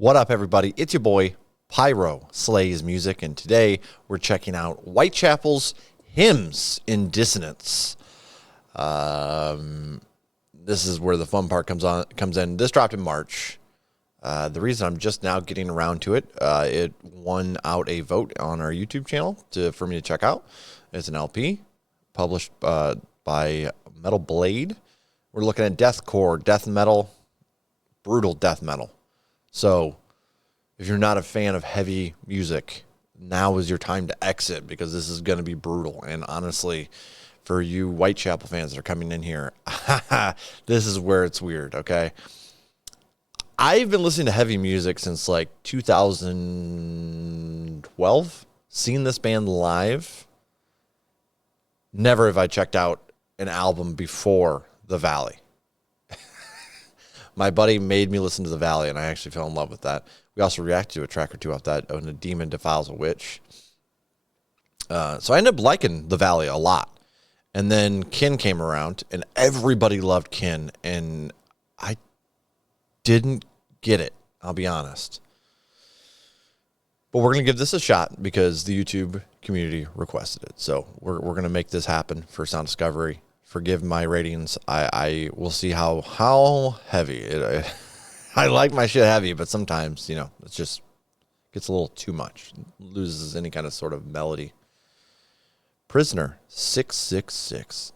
What up, everybody? It's your boy, Pyro Slays Music, and today we're checking out Whitechapel's Hymns in Dissonance. This is where the fun part comes in. This dropped in March. The reason I'm just now getting around to it, it won out a vote on our YouTube channel for me to check out. It's an LP published by Metal Blade. We're looking at deathcore, death metal, brutal death metal. So if you're not a fan of heavy music, now is your time to exit, because this is going to be brutal. And honestly, for you Whitechapel fans that are coming in here, this is where it's weird, okay? I've been listening to heavy music since like 2012, seen this band live. Never have I checked out an album before The Valley. My buddy made me listen to The Valley, and I actually fell in love with that. We also reacted to a track or two off that, when a demon defiles a witch. So I ended up liking The Valley a lot. And then Kin came around, and everybody loved Kin, and I didn't get it, I'll be honest. But we're going to give this a shot because the YouTube community requested it. So we're going to make this happen for Sound Discovery. Forgive my ratings. I will see how heavy it. I like my shit heavy, but sometimes, it just gets a little too much. Loses any kind of sort of melody. Prisoner 666.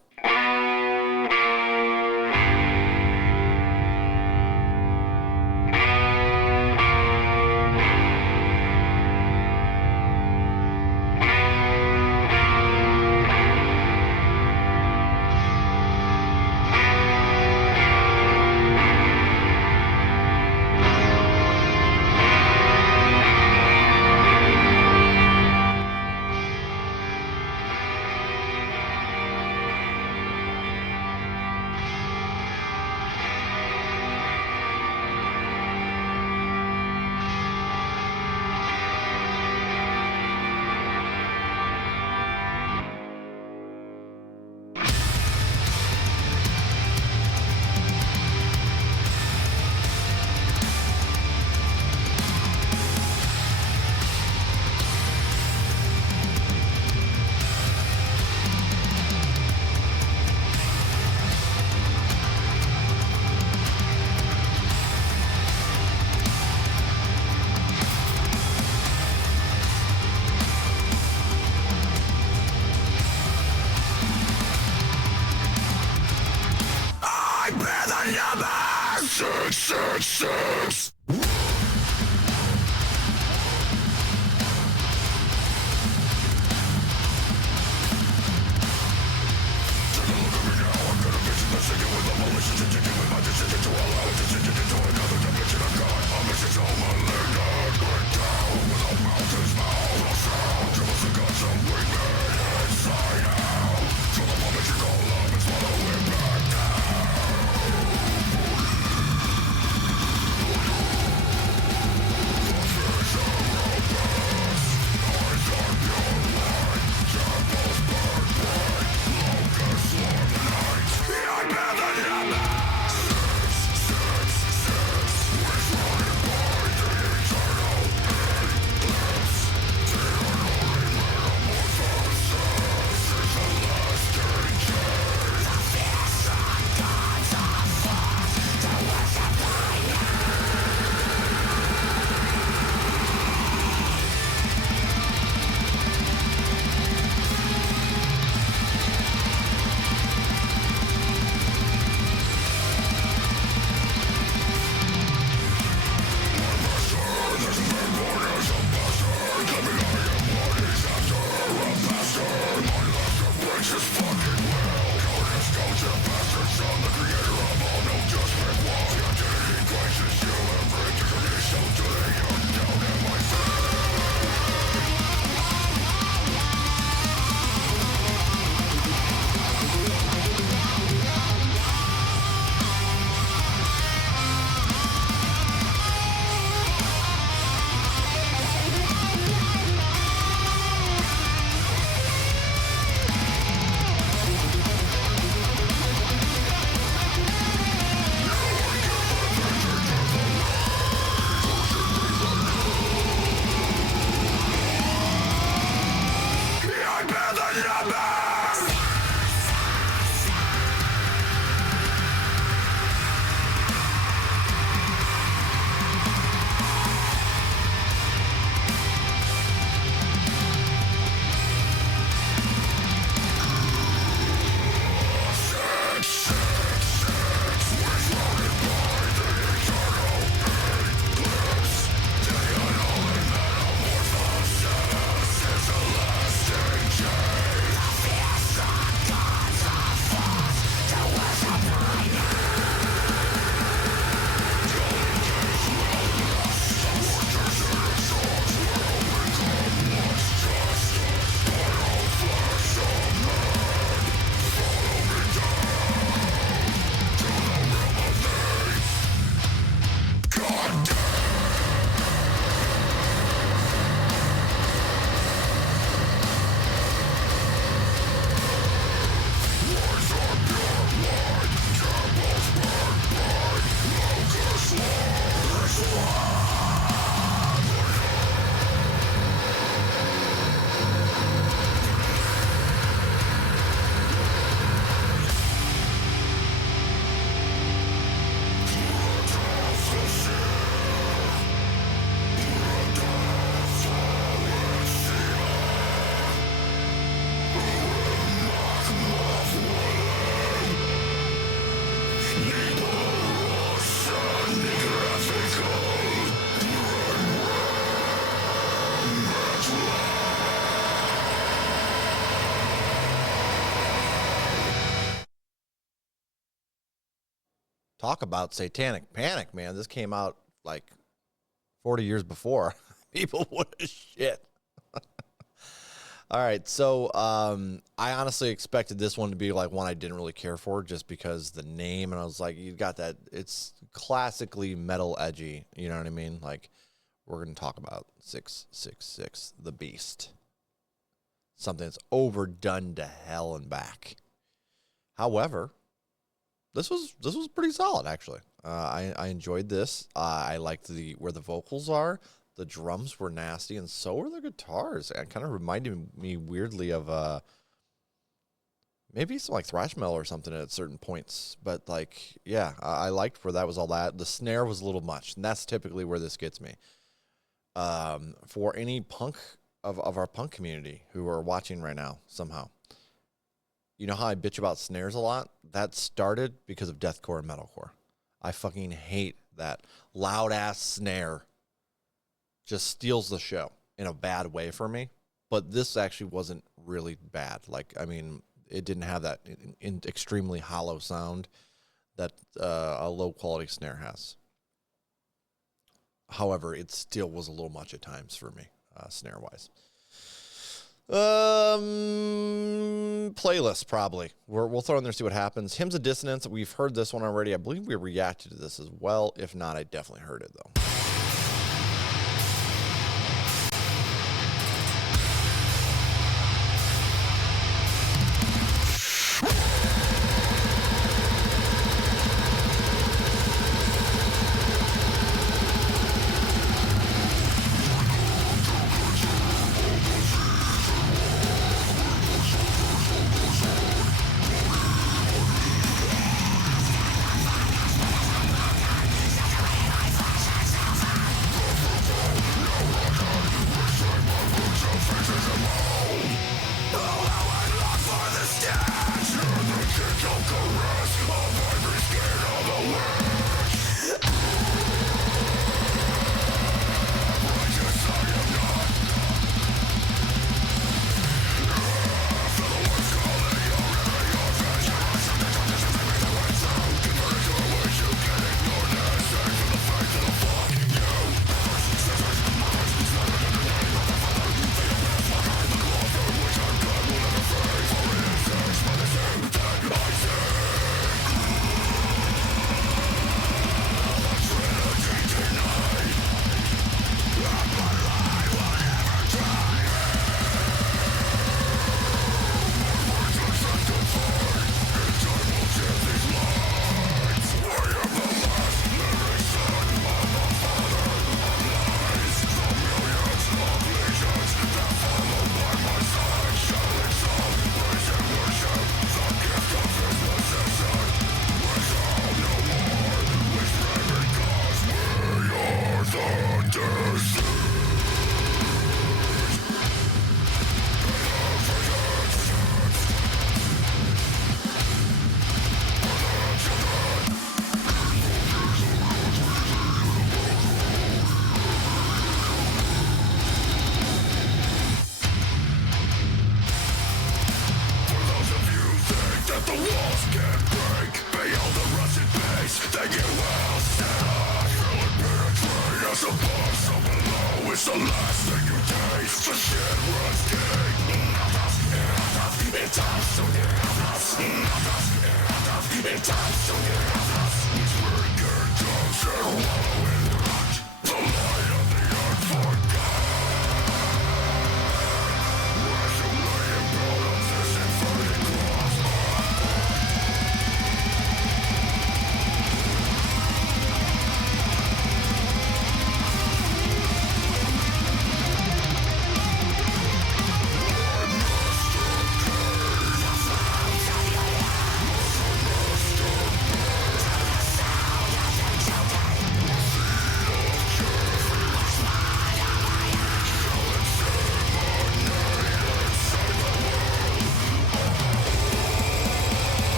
talk about satanic panic, man. This came out like 40 years before. People would have shit. All right, so I honestly expected this one to be like one I didn't really care for just because the name, and I was like, you got that. It's classically metal edgy. You know what I mean? Like, we're going to talk about 666, the Beast. Something that's overdone to hell and back. However, this was pretty solid, actually. I enjoyed this. I liked where the vocals are. The drums were nasty, and so were the guitars. It kind of reminded me weirdly of maybe some like thrash metal or something at certain points. But like, yeah, I liked where that was all at. The snare was a little much, and that's typically where this gets me. For any punk of our punk community who are watching right now somehow, you know how I bitch about snares a lot? That started because of deathcore and metalcore. I fucking hate that loud ass snare. Just steals the show in a bad way for me. But this actually wasn't really bad. Like, I mean, it didn't have that extremely hollow sound that a low quality snare has. However, it still was a little much at times for me, snare wise. Playlist probably. We'll throw in there, see what happens. Hymns of Dissonance. We've heard this one already. I believe we reacted to this as well. If not, I definitely heard it though.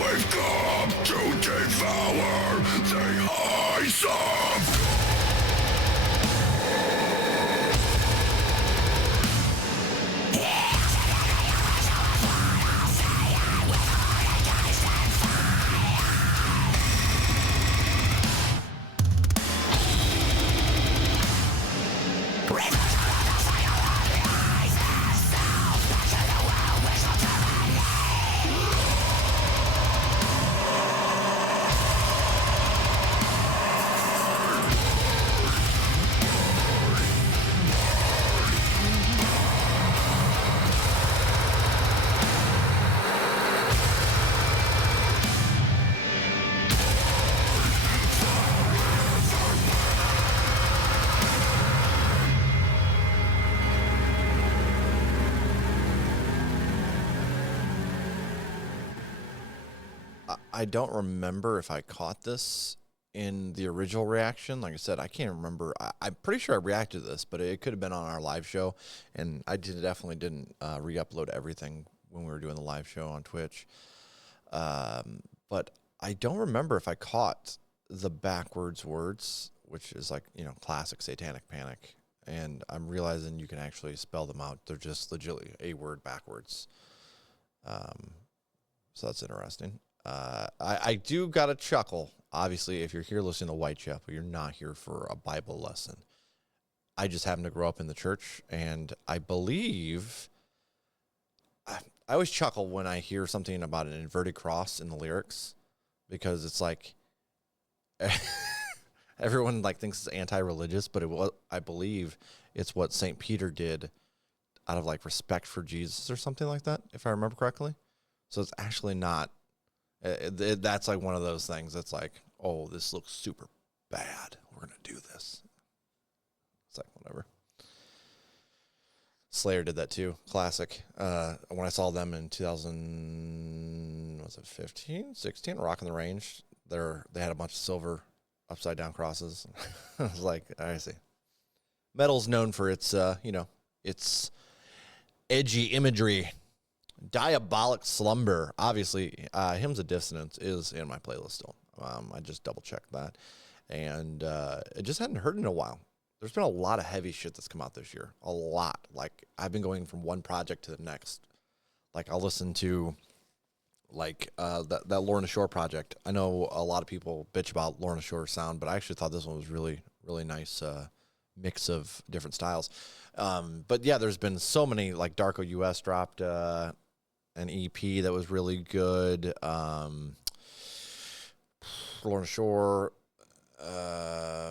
We've come to devour the eyes of I don't remember if I caught this in the original reaction. Like I said, I can't remember. I'm pretty sure I reacted to this, but it could have been on our live show. And I definitely didn't re-upload everything when we were doing the live show on Twitch. But I don't remember if I caught the backwards words, which is like, classic satanic panic. And I'm realizing you can actually spell them out. They're just legitimately a word backwards. So that's interesting. I do got a chuckle. Obviously, if you're here listening to Whitechapel, you're not here for a Bible lesson. I just happen to grow up in the church, and I believe I always chuckle when I hear something about an inverted cross in the lyrics, because it's like everyone thinks it's anti-religious, but I believe it's what St. Peter did out of respect for Jesus or something like that, if I remember correctly. So it's actually not. That's one of those things that's oh, this looks super bad. We're going to do this. It's whatever. Slayer did that too. Classic. When I saw them in 2015, 16, Rock in the Range, they had a bunch of silver upside down crosses. I was I see. Metal's known for its, its edgy imagery. Diabolic Slumber, obviously, Hymns of Dissonance is in my playlist still. I just double checked that, and I just hadn't heard in a while. There's been a lot of heavy shit that's come out this year. A lot. I've been going from one project to the next. I'll listen to that Lorna Shore project. I know a lot of people bitch about Lorna Shore's sound, but I actually thought this one was really, really nice. Mix of different styles. But yeah, there's been so many. Darko US dropped an EP that was really good. Lorna Shore.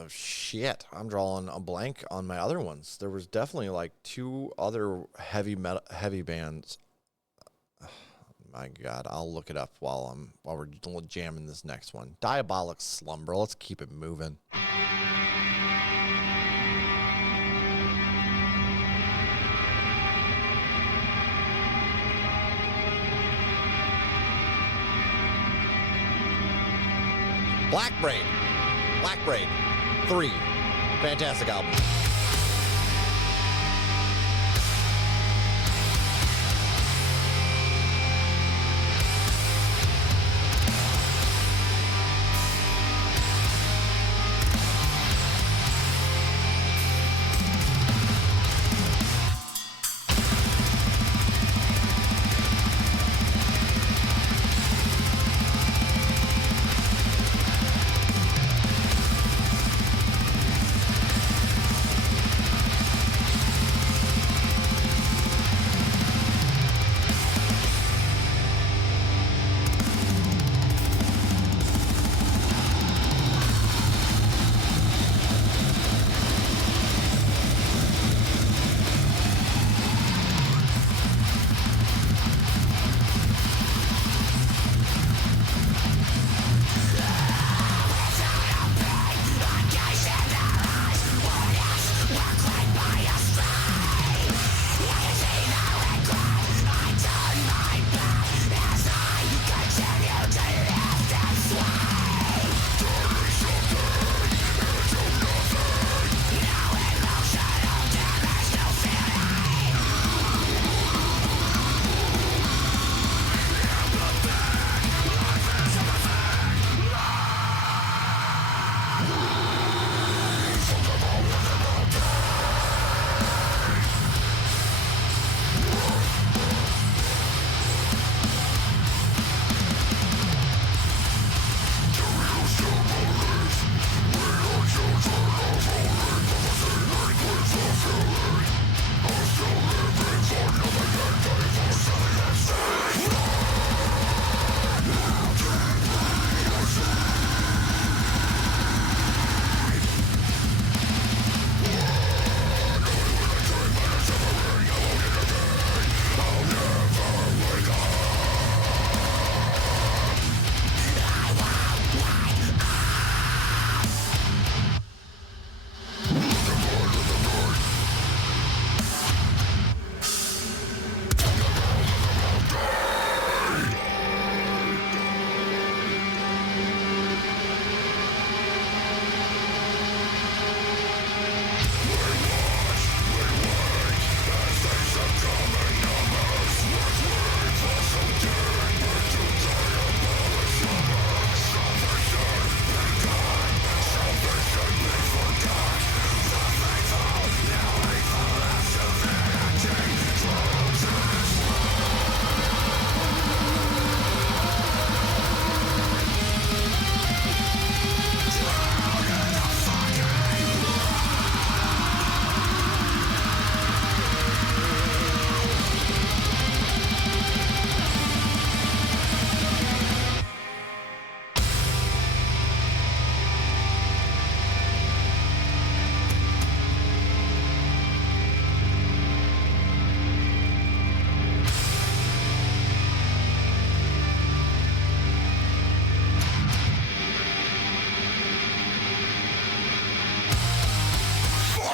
Shit, I'm drawing a blank on my other ones. There was definitely two other heavy bands. My God, I'll look it up while we're jamming this next one. Diabolic Slumber. Let's keep it moving. Black Braid 3, fantastic album.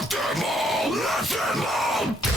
Fuck them all, let them all die.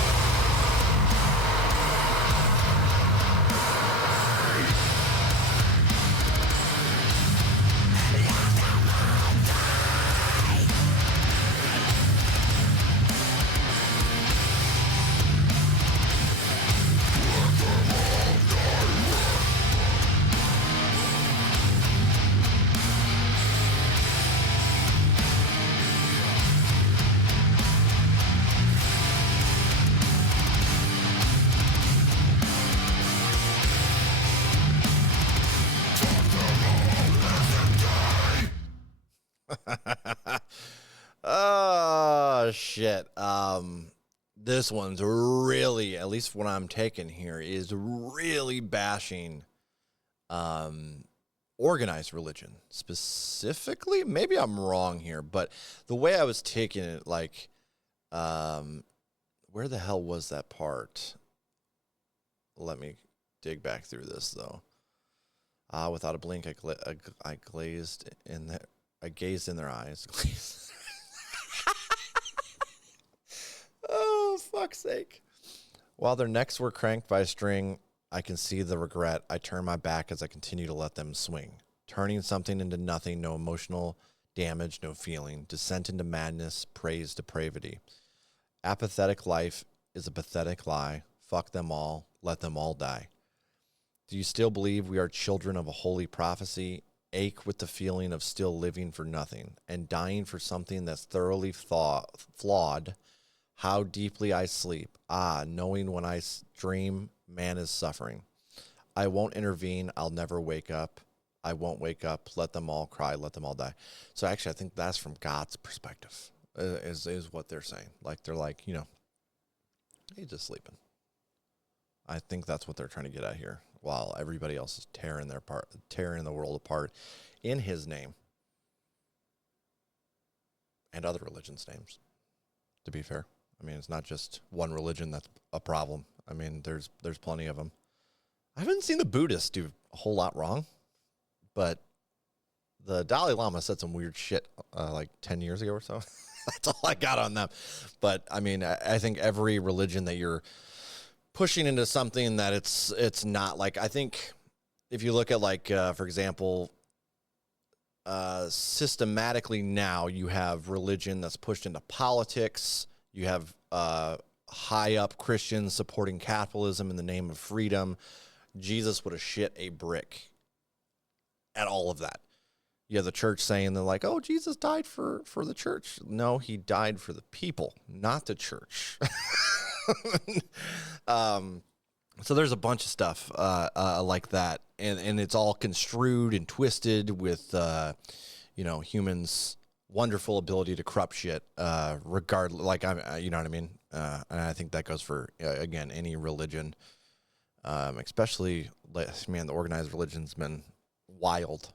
Oh shit. This one's really, at least what I'm taking here, is really bashing organized religion. Specifically, maybe I'm wrong here, but the way I was taking it, like, where the hell was that part? Let me dig back through this though. Without a blink, I gazed in their eyes. Oh, fuck's sake. While their necks were cranked by a string, I can see the regret. I turn my back as I continue to let them swing. Turning something into nothing, no emotional damage, no feeling. Descent into madness, praise depravity. Apathetic life is a pathetic lie. Fuck them all, let them all die. Do you still believe we are children of a holy prophecy? Ache with the feeling of still living for nothing and dying for something that's thoroughly flawed. How deeply I sleep. Knowing when I dream, man is suffering. I won't intervene. I'll never wake up. I won't wake up. Let them all cry. Let them all die. So actually, I think that's from God's perspective, is what they're saying. Like, they're like, he's just sleeping. I think that's what they're trying to get at here, while everybody else is tearing the world apart in his name and other religions' names, to be fair. I mean, it's not just one religion that's a problem. I mean, there's plenty of them. I haven't seen the Buddhists do a whole lot wrong, but the Dalai Lama said some weird shit like 10 years ago or so. That's all I got on them. But I mean, I think every religion that you're pushing into something that it's not, like, I think if you look at, like, for example, systematically now you have religion that's pushed into politics. You have high up Christians supporting capitalism in the name of freedom. Jesus would have shit a brick at all of that. You have the church saying, they're like, oh, Jesus died for the church. No, he died for the people, not the church. So there's a bunch of stuff like that. And it's all construed and twisted with, humans' wonderful ability to corrupt shit, regardless. Like, you know what I mean? And I think that goes for, again, any religion, especially, man, the organized religion's been wild,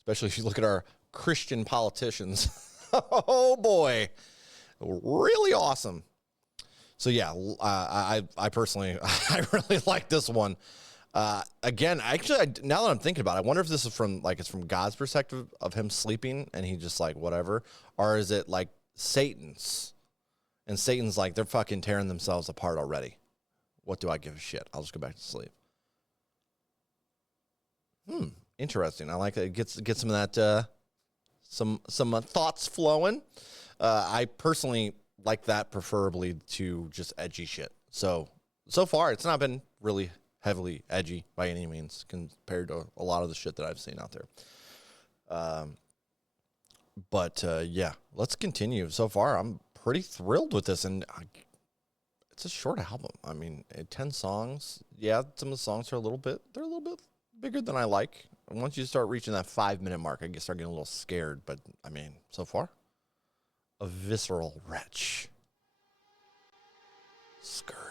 especially if you look at our Christian politicians. Oh boy, really awesome. So yeah, I personally, I really like this one. Again, actually, now that I'm thinking about it, I wonder if this is from, like, it's from God's perspective of him sleeping and he just, like, whatever, or is it like Satan's, and Satan's like, they're fucking tearing themselves apart already. What do I give a shit? I'll just go back to sleep. Interesting. I like it. Get some of that, some thoughts flowing. I personally like that, preferably to just edgy shit. So far, it's not been really heavily edgy by any means compared to a lot of the shit that I've seen out there. But yeah, let's continue. So far, I'm pretty thrilled with this, and it's a short album. I mean, 10 songs. Yeah, some of the songs are a little bit bigger than I like. And once you start reaching that 5-minute mark, I start getting a little scared. But I mean, so far, a visceral wretch. Scurry.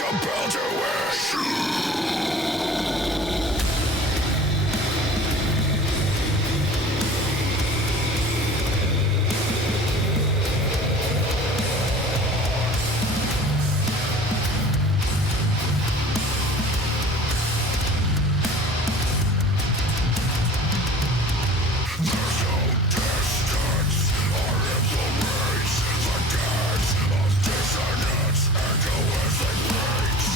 compelled to wish. Distance, our influence, the gates of dissonance, echo as they breach.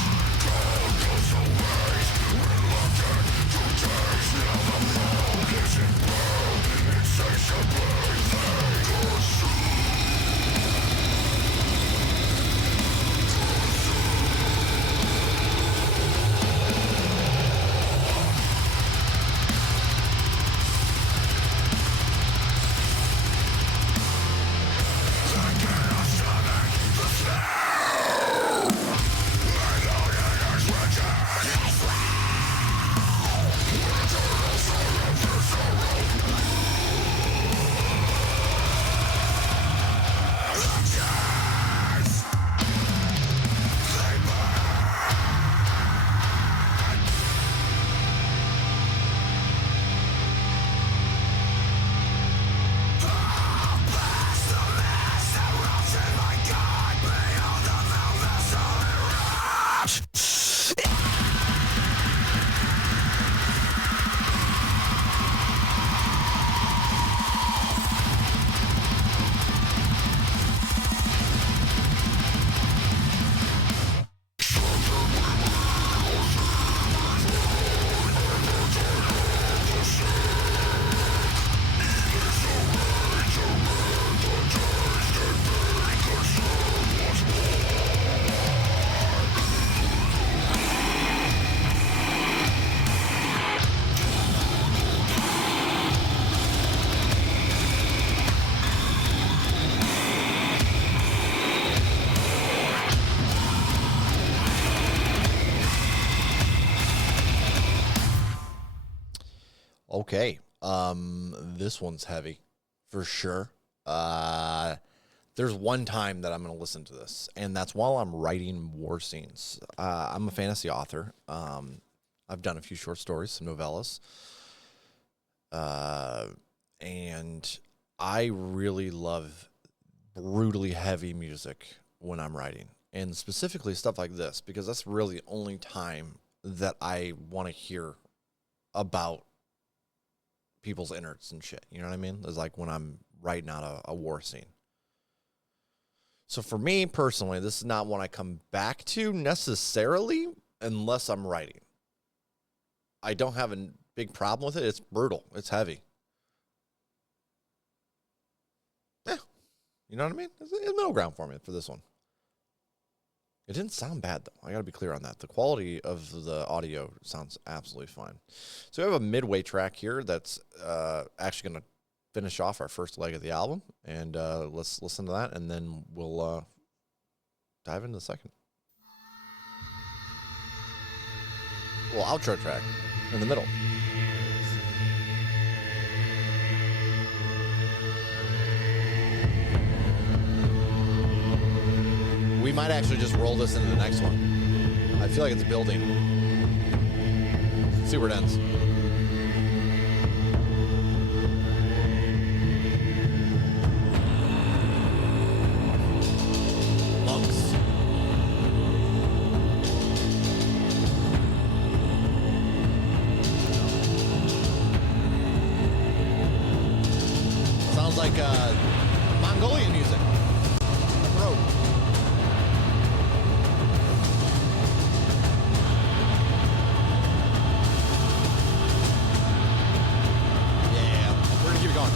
Cold goes the weight, reluctant to taste. Now the mold is in bloom, insatiably they consume. Okay. This one's heavy for sure. There's one time that I'm going to listen to this, and that's while I'm writing war scenes. I'm a fantasy author. I've done a few short stories, some novellas. And I really love brutally heavy music when I'm writing, and specifically stuff like this, because that's really the only time that I want to hear about people's innards and shit. You know what I mean? It's like when I'm writing out a war scene. So for me personally, this is not one I come back to necessarily unless I'm writing. I don't have a big problem with it. It's brutal. It's heavy. Yeah. You know what I mean? It's middle ground for me for this one. It didn't sound bad, though. I got to be clear on that. The quality of the audio sounds absolutely fine. So we have a midway track here that's actually going to finish off our first leg of the album. And let's listen to that, and then we'll dive into the second. Well, outro track in the middle. We might actually just roll this into the next one. I feel like it's building. Let's see where it ends. Monks. Sounds like Mongolian music. Road. Keep it going.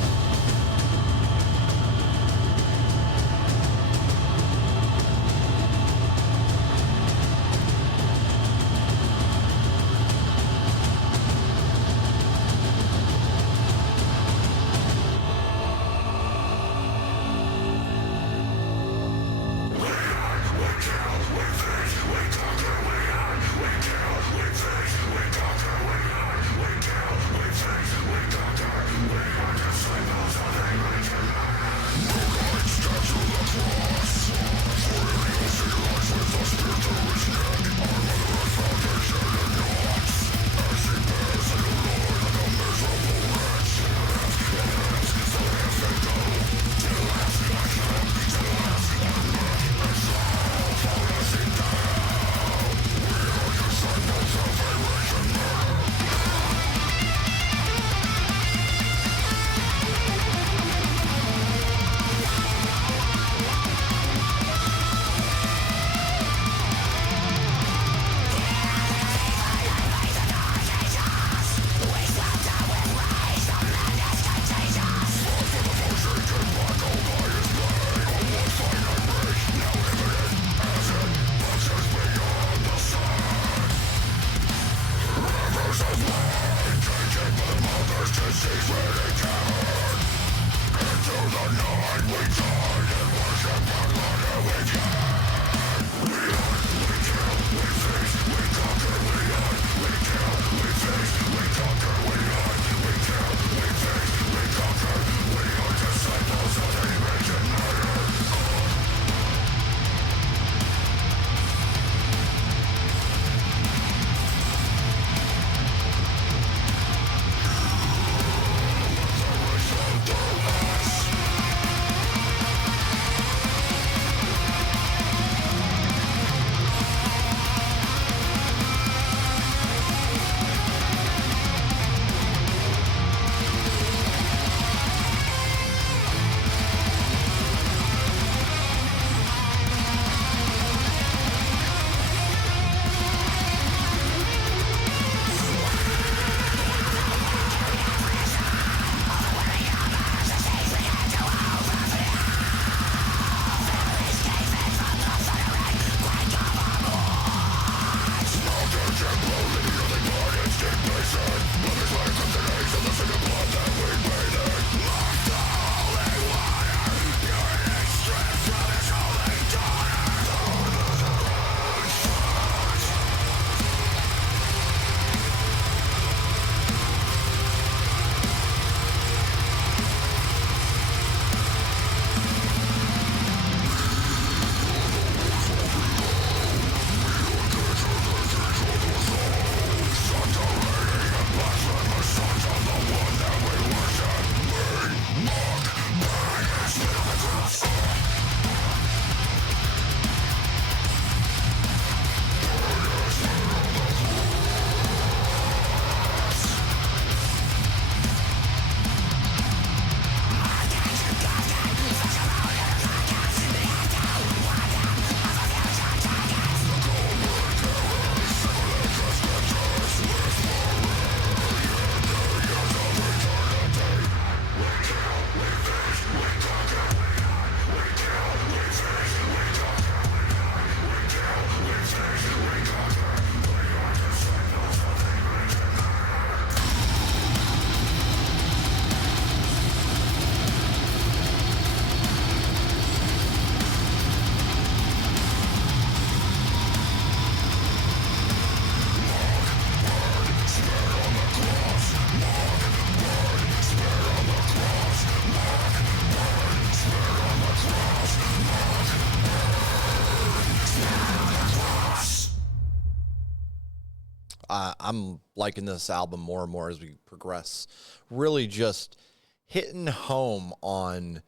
I'm liking this album more and more as we progress. Really just hitting home on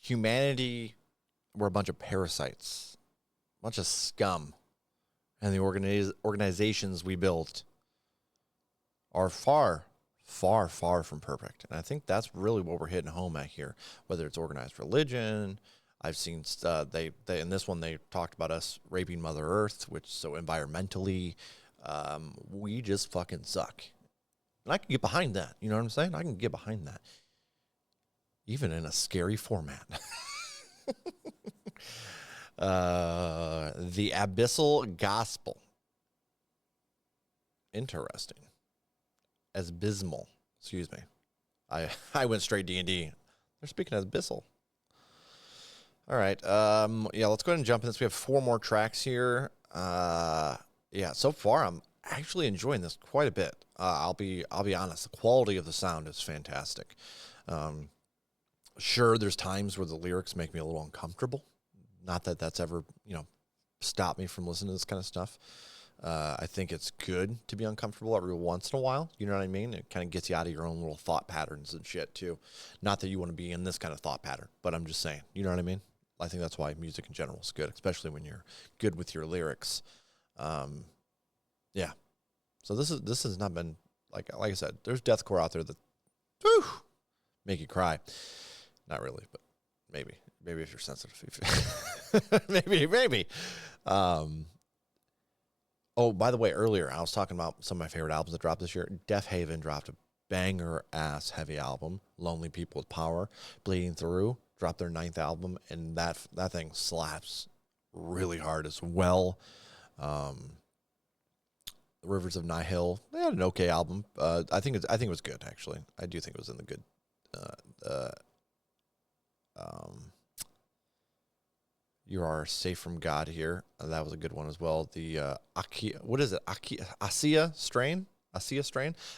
humanity. We're a bunch of parasites, a bunch of scum, and the organizations we built are far, far, far from perfect. And I think that's really what we're hitting home at here, whether it's organized religion. I've seen they in this one they talked about us raping Mother Earth, which so environmentally, we just fucking suck. And I can get behind that. You know what I'm saying? I can get behind that, even in a scary format. The Abyssal Gospel. Interesting. Abysmal. Excuse me. I went straight D&D. They're speaking as Abyssal. All right. Yeah, let's go ahead and jump in this. We have 4 more tracks here. Yeah, so far I'm actually enjoying this quite a bit. I'll be honest. The quality of the sound is fantastic. Sure, there's times where the lyrics make me a little uncomfortable. Not that that's ever, stopped me from listening to this kind of stuff. I think it's good to be uncomfortable every once in a while. You know what I mean? It kind of gets you out of your own little thought patterns and shit too. Not that you want to be in this kind of thought pattern, but I'm just saying, you know what I mean? I think that's why music in general is good, especially when you're good with your lyrics. Yeah. So this has not been like I said, there's deathcore out there that make you cry. Not really, but maybe if you're sensitive. maybe. Oh, by the way, earlier I was talking about some of my favorite albums that dropped this year. Deaf Haven dropped a banger ass heavy album. Lonely People with Power, Bleeding Through dropped their 9th album, and that thing slaps really hard as well. Rivers of Nihil, they had an okay album. I think it was good actually. I do think it was in the good. You Are Safe from God here. That was a good one as well. The ASIA strain.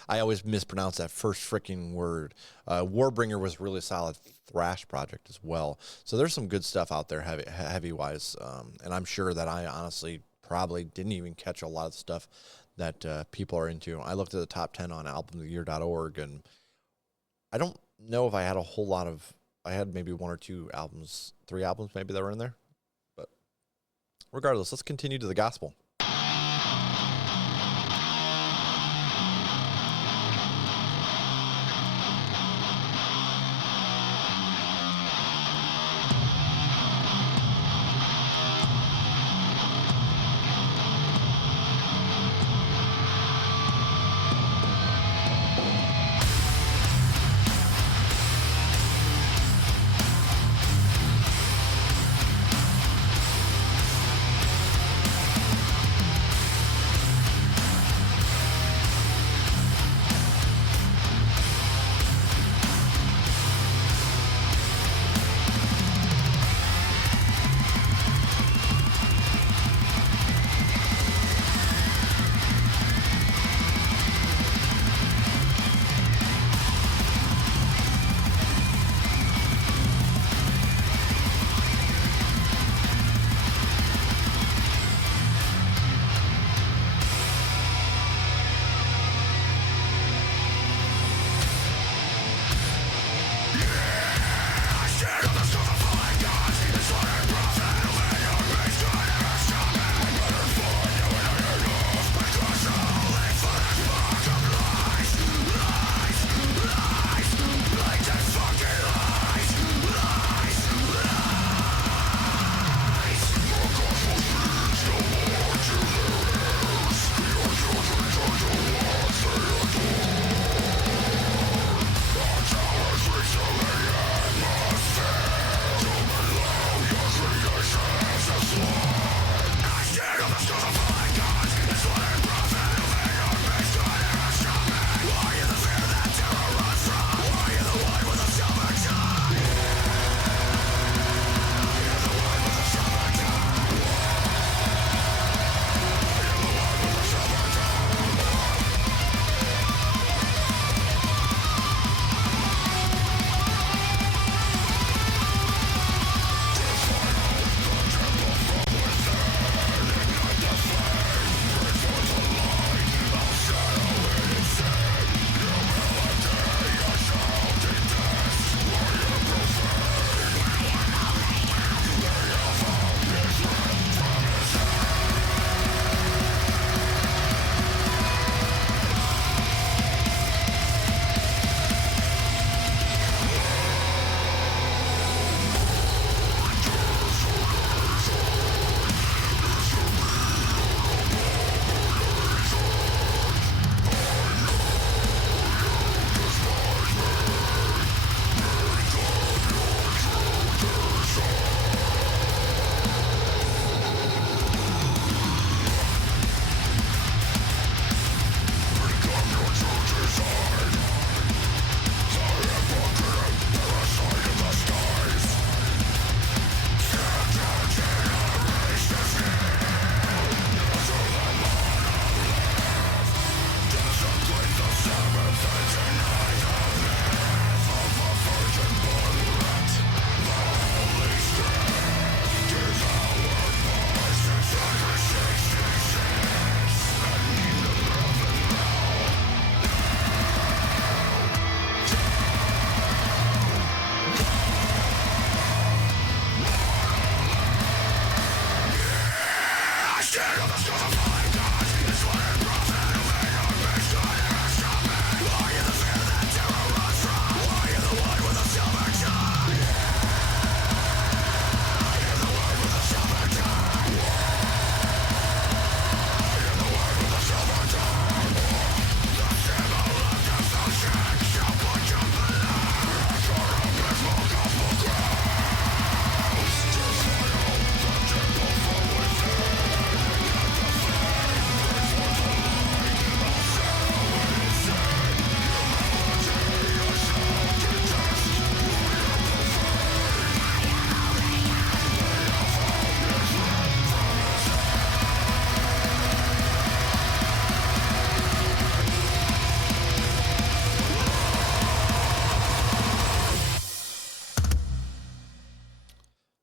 I always mispronounce that first freaking word. Warbringer was really solid thrash project as well. So there's some good stuff out there heavy wise. And I'm sure that I honestly probably didn't even catch a lot of the stuff that people are into. I looked at the top 10 on albumoftheyear.org, and I don't know if I had a whole lot of. I had maybe 1 or 2 albums, 3 albums maybe that were in there. But regardless, let's continue to the gospel.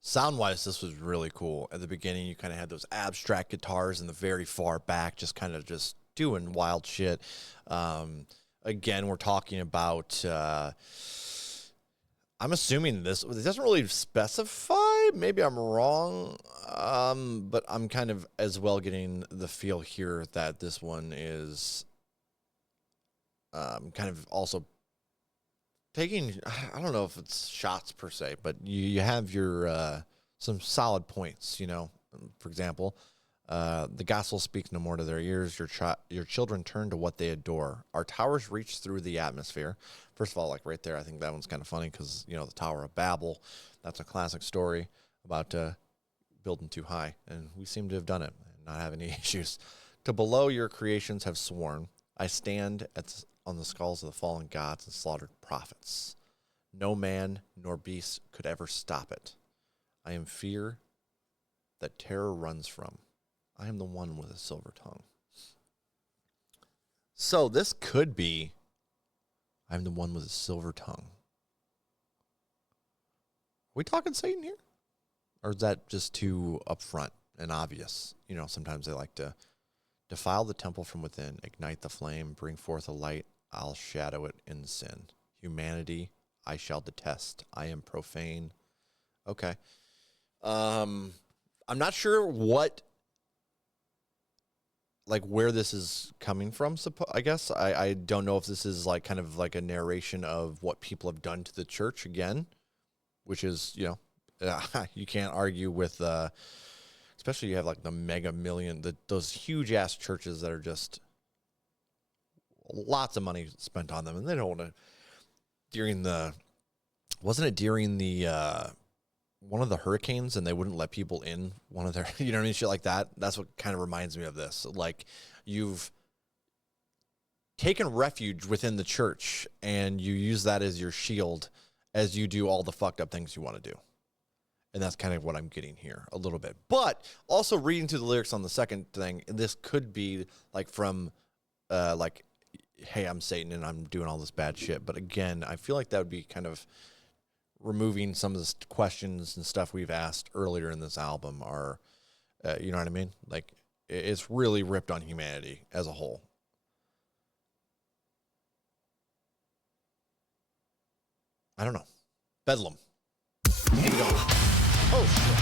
Sound-wise, this was really cool. At the beginning, you kind of had those abstract guitars in the very far back, just kind of just doing wild shit. Again, we're talking about... I'm assuming this... It doesn't really specify. Maybe I'm wrong. But I'm kind of as well getting the feel here that this one is kind of also... taking, I don't know if it's shots per se, but you have your some solid points, you know. For example, the gospel speaks no more to their ears. Your children turn to what they adore. Our towers reach through the atmosphere. First of all, like right there, I think that one's kind of funny because, you know, the Tower of Babel, that's a classic story about building too high. And we seem to have done it and not have any issues. To below your creations have sworn, I stand on the skulls of the fallen gods and slaughtered prophets. No man nor beast could ever stop it. I am fear that terror runs from. I am the one with a silver tongue. So this could be, I'm the one with a silver tongue. Are we talking Satan here? Or is that just too upfront and obvious? You know, sometimes they like to defile the temple from within, ignite the flame, bring forth a light. I'll shadow it in sin. Humanity, I shall detest. I am profane. Okay. I'm not sure what, like, where this is coming from, I guess. I don't know if this is, like, kind of like a narration of what people have done to the church again, which is, you know, you can't argue with, especially you have, like, the mega million, those huge-ass churches that are just... lots of money spent on them, and they don't want to. Wasn't it during the one of the hurricanes, and they wouldn't let people in one of their, you know what I mean, shit like that. That's what kind of reminds me of this. Like, you've taken refuge within the church, and you use that as your shield as you do all the fucked up things you want to do. And that's kind of what I'm getting here a little bit. But also reading through the lyrics on the second thing, this could be like from like, hey, I'm Satan and I'm doing all this bad shit. But again, I feel like that would be kind of removing some of the questions and stuff we've asked earlier in this album are, you know what I mean? Like, it's really ripped on humanity as a whole. I don't know. Bedlam. Here we go. Oh, shit.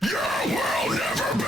You will never be.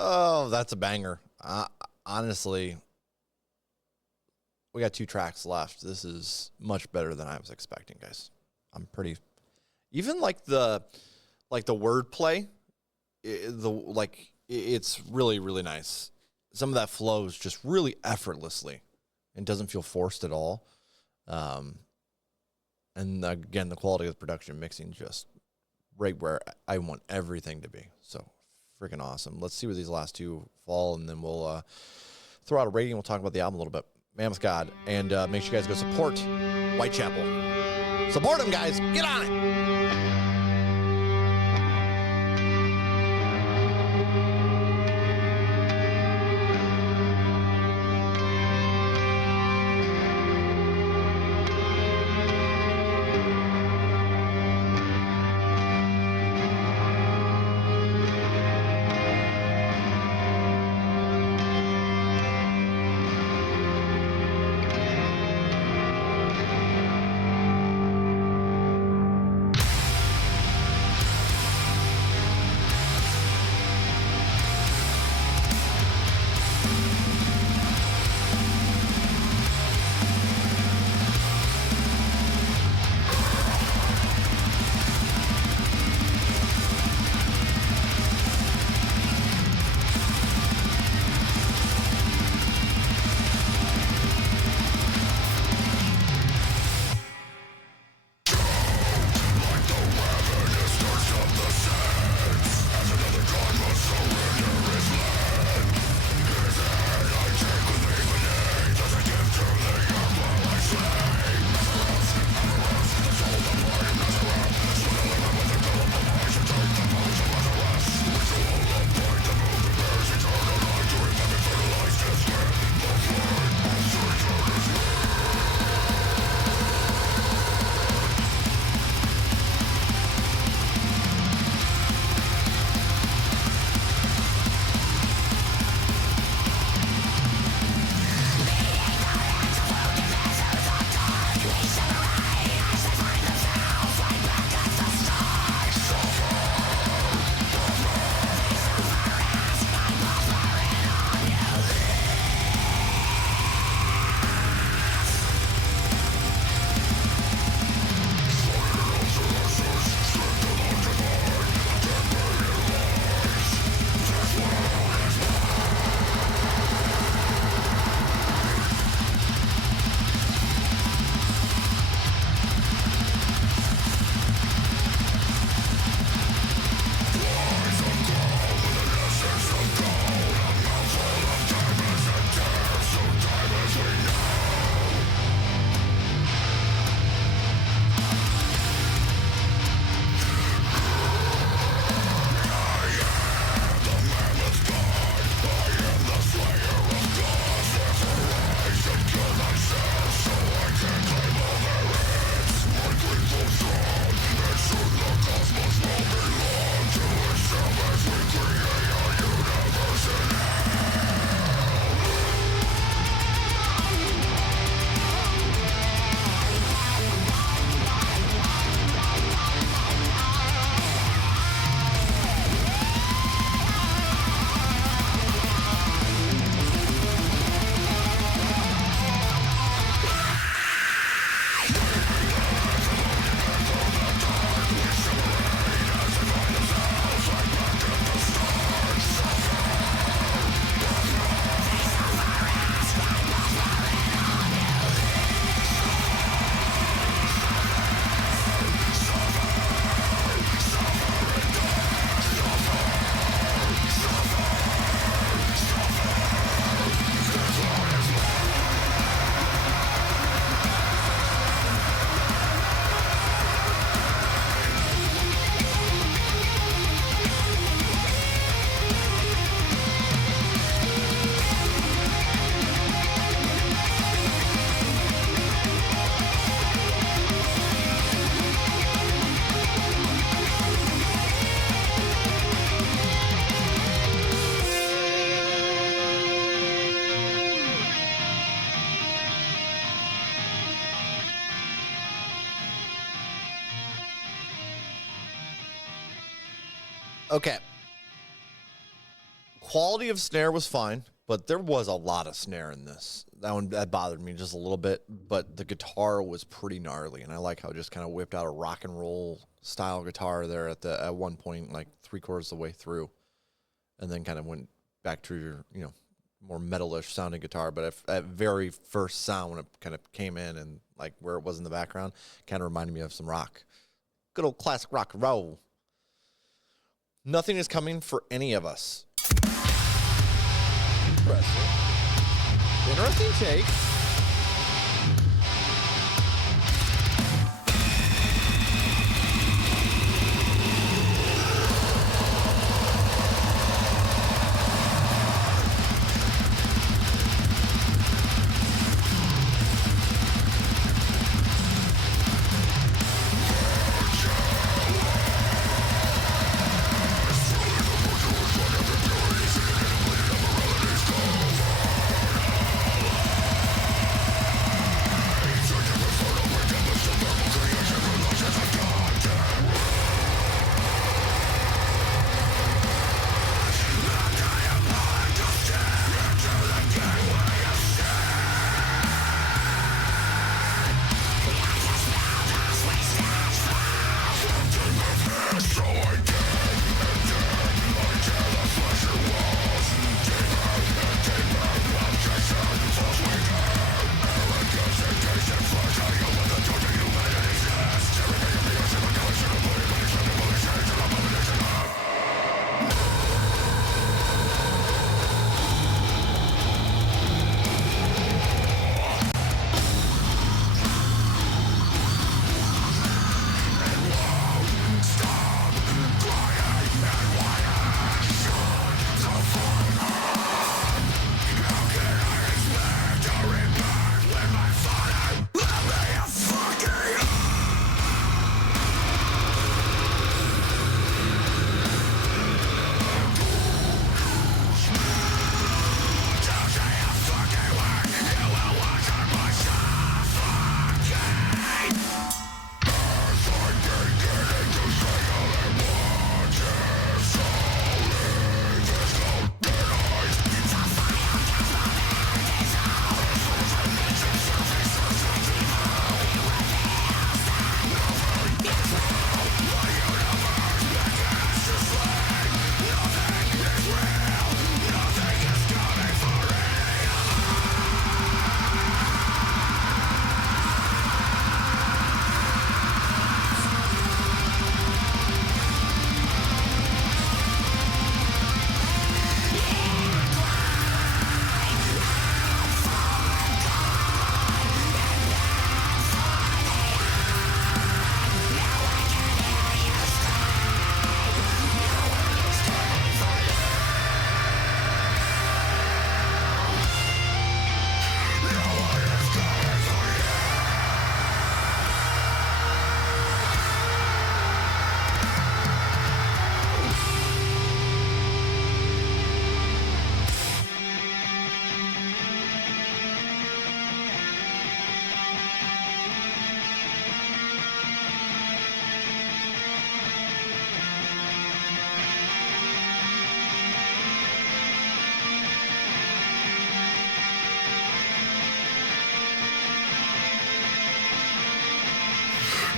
Oh, that's a banger. Honestly, we got 2 tracks left. This is much better than I was expecting, guys. I'm pretty. Even like the wordplay, it's really, really nice. Some of that flows just really effortlessly and doesn't feel forced at all. And again, the quality of the production mixing just right where I want everything to be. So freaking awesome. Let's see where these last 2 fall, and then we'll throw out a rating. We'll talk about the album a little bit. Mammoth God. And make sure you guys go support Whitechapel. Support them, guys. Get on it. Okay. quality of snare was fine, but there was a lot of snare in this. That bothered me just a little bit, but the guitar was pretty gnarly, and I like how it just kind of whipped out a rock and roll style guitar there at one point, like 3/4 of the way through, and then kind of went back to your more metalish sounding guitar. But at very first sound, when it kind of came in and like where it was in the background, kind of reminded me of some rock, good old classic rock and roll. Nothing is coming for any of us. Impressive. Interesting take.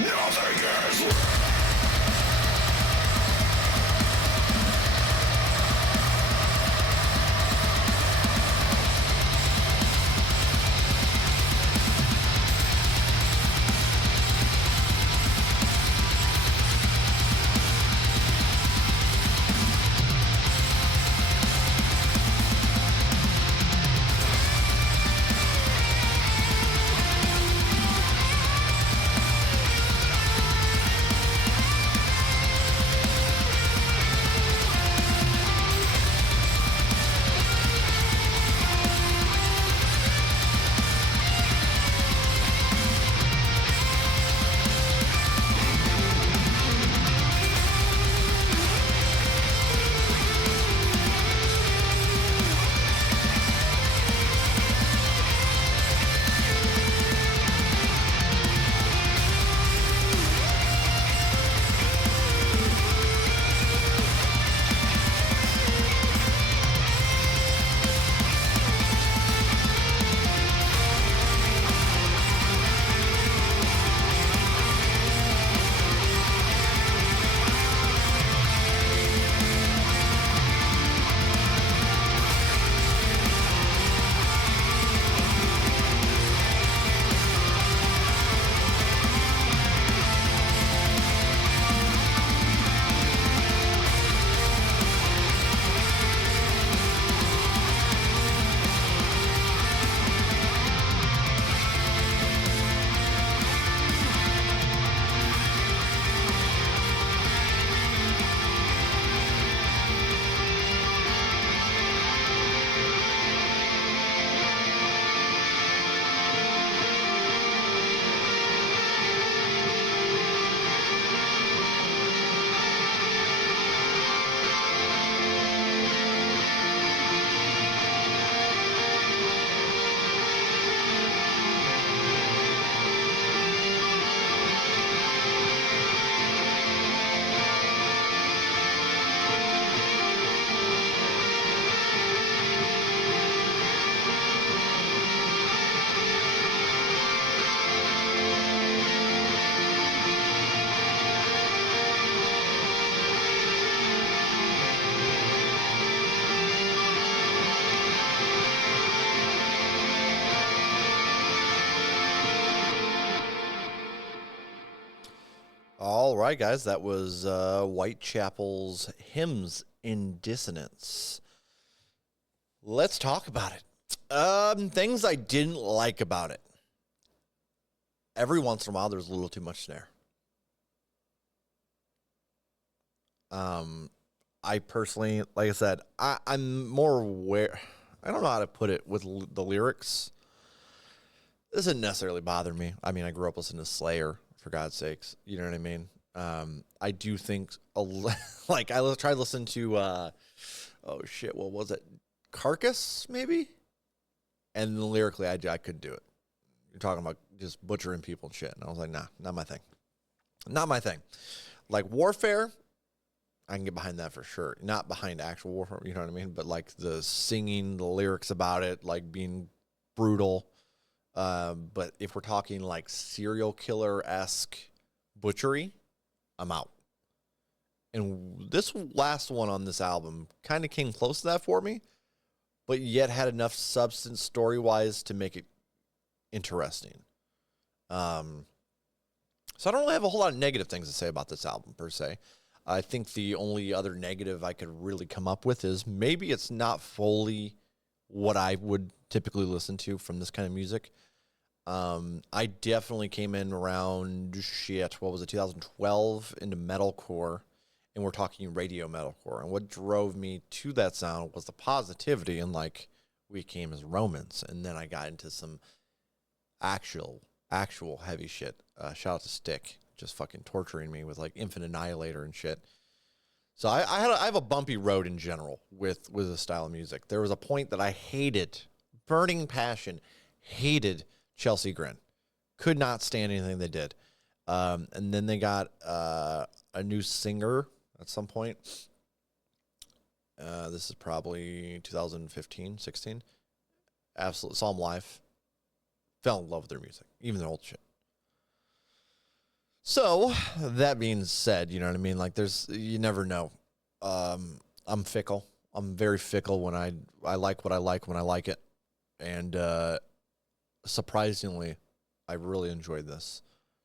Nothing is real. right, guys, that was Whitechapel's Hymns in Dissonance. Let's talk about it. Things I didn't like about it. Every once in a while, there's a little too much snare. I personally, like I said, I'm more aware. I don't know how to put it with the lyrics. This doesn't necessarily bother me. I mean, I grew up listening to Slayer, for God's sakes. You know what I mean? I do think, like, I tried listening to, oh shit, what was it? Carcass, maybe? And lyrically, I couldn't do it. You're talking about just butchering people and shit. And I was like, nah, not my thing. Not my thing. Like Warfare, I can get behind that for sure. Not behind actual warfare, you know what I mean? But like the singing, the lyrics about it, like being brutal. But if we're talking like serial killer-esque butchery, I'm out. And this last one on this album kind of came close to that for me, but yet had enough substance story-wise to make it interesting. So I don't really have a whole lot of negative things to say about this album, per se. I think the only other negative I could really come up with is maybe it's not fully what I would typically listen to from this kind of music. I definitely came in around, 2012 into metalcore, and we're talking radio metalcore. And what drove me to that sound was the positivity and like, we came as Romans. And then I got into some actual heavy shit. Shout out to Stick, just fucking torturing me with like Infinite Annihilator and shit. So I have a bumpy road in general with this style of music. There was a point that I hated, burning passion, hated Chelsea Grin. Could not stand anything they did. And then they got a new singer at some point. This is probably 2015, 16. Absolutely saw them live. Fell in love with their music, even their old shit. So that being said, you know what I mean? Like you never know. I'm fickle. I'm very fickle when I like what I like when I like it. And surprisingly, I really enjoyed this.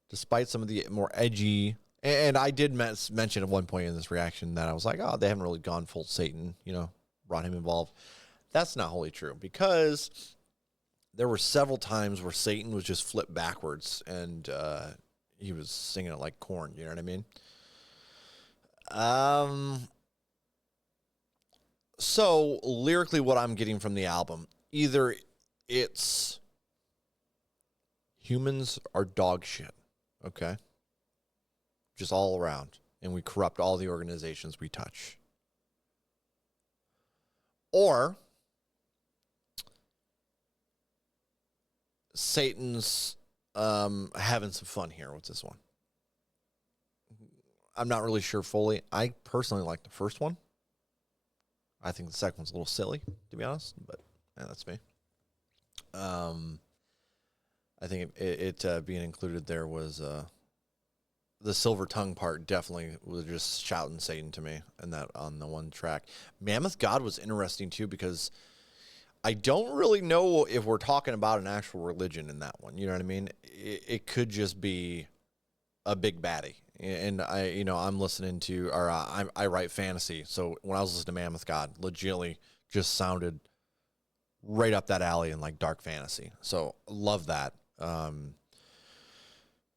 Despite some of the more edgy, and I did mention at one point in this reaction that I was like, oh, they haven't really gone full Satan, brought him involved. That's not wholly true, because there were several times where Satan was just flipped backwards and he was singing it like Korn, you know what I mean? So lyrically, what I'm getting from the album, either it's humans are dog shit, okay? Just all around, and we corrupt all the organizations we touch. Or Satan's having some fun here with this one. I'm not really sure fully. I personally like the first one. I think the second one's a little silly, to be honest, but that's me. I think it being included there was the silver tongue part definitely was just shouting Satan to me, and that on the one track. Mammoth God was interesting too, because I don't really know if we're talking about an actual religion in that one. You know what I mean? It could just be a big baddie. And I'm listening to, or I write fantasy. So when I was listening to Mammoth God, legitimately just sounded right up that alley in like dark fantasy. So love that.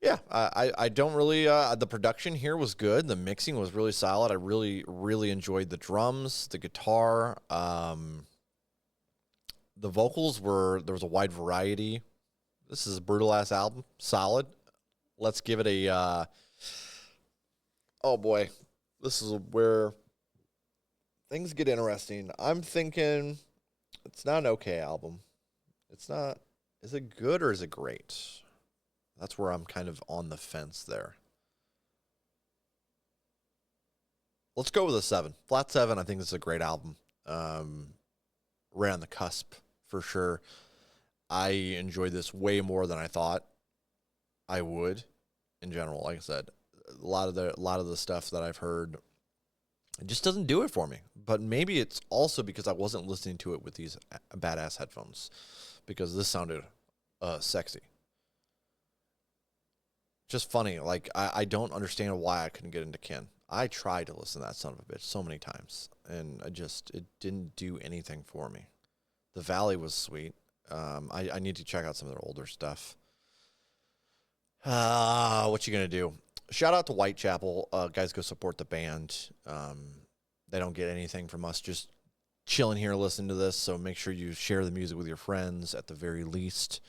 Yeah, I don't really, the production here was good. The mixing was really solid. I really, really enjoyed the drums, the guitar. The vocals there was a wide variety. This is a brutal ass album. Solid. Let's give it a, oh boy, this is where things get interesting. I'm thinking it's not an okay album. It's not, is it good or is it great? That's where I'm kind of on the fence there. Let's go with a 7. Flat 7, I think this is a great album. Right on the cusp, for sure. I enjoyed this way more than I thought I would in general. Like I said, a lot of the stuff that I've heard, it just doesn't do it for me. But maybe it's also because I wasn't listening to it with these badass headphones, because this sounded sexy. just funny. Like, I don't understand why I couldn't get into Ken. I tried to listen to that son of a bitch so many times, and it didn't do anything for me. The Valley was sweet. I need to check out some of their older stuff. What you gonna do? Shout out to Whitechapel. Guys, go support the band. They don't get anything from us, just chilling here listening to this, so make sure you share the music with your friends at the very least.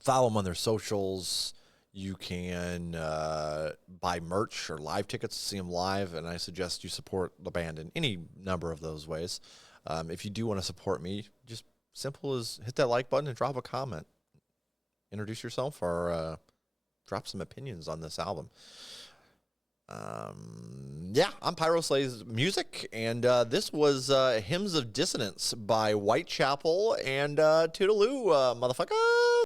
Follow them on their socials. You can buy merch or live tickets to see them live, and I suggest you support the band in any number of those ways. If you do want to support me, just simple as hit that like button and drop a comment. Introduce yourself or drop some opinions on this album. Yeah, I'm Pyro Slays Music, and this was Hymns of Dissonance by Whitechapel, and toodaloo, motherfucker.